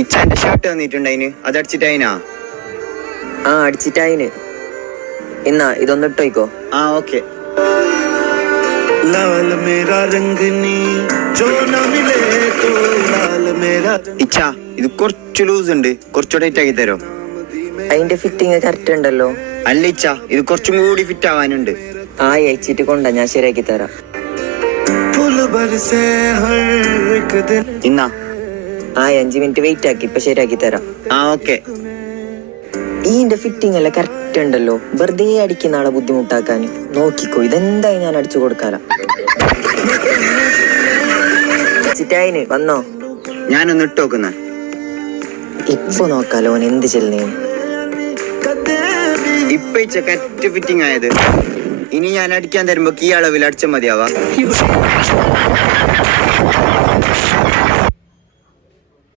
ഇച്ചന്റെ shirt തന്നിട്ടുണ്ടായിന് അത് അടിച്ചിട്ടായിനാ ആ അടിച്ചിട്ടായിന് എന്നാ ഇതൊന്ന് ഇട്ടോയിക്കോ ആ ഓക്കെ. ഇച്ഛ ഇത് കുറച്ച് ലൂസ് ഉണ്ട്. കുറച്ചുകൂടെ ആക്കി തരോ? അതിന്റെ ഫിറ്റിംഗ് കറക്റ്റ് ഉണ്ടല്ലോ. അല്ല ഇച്ച ഇത് കുറച്ചും കൂടി ഫിറ്റ് ആവാനുണ്ട്. ആ അയച്ചിട്ട് കൊണ്ട ഞാൻ ശരിയാക്കി തരാം. ഇന്നാ ആ അഞ്ച് മിനിറ്റ് വെയിറ്റ് ആക്കി ഇപ്പൊ ശരിയാക്കി തരാം. ആ ഓക്കെ ഈന്റെ ഫിറ്റിംഗ് അല്ല കറക്റ്റ് ഉണ്ടല്ലോ. വെറുതെ അടിക്കുന്ന ആളെ ബുദ്ധിമുട്ടാക്കാൻ നോക്കിക്കോ ഇതെന്തായി ഞാൻ അടിച്ചു കൊടുക്കാല ചിറ്റായിന് വന്നോ? ഞാനൊന്ന് ഇട്ട് നോക്കുന്ന. ഇപ്പൊ നോക്കാലോ ഓൻ എന്ത് ചെല്ലണേ ഇപ്പൊ ഇച്ച കറക്റ്റ് ഫിറ്റിംഗ് ആയത്. ഇനി ഞാൻ അടിക്കാൻ തരുമ്പോ കീ അളവിൽ അടിച്ച മതിയാവാ.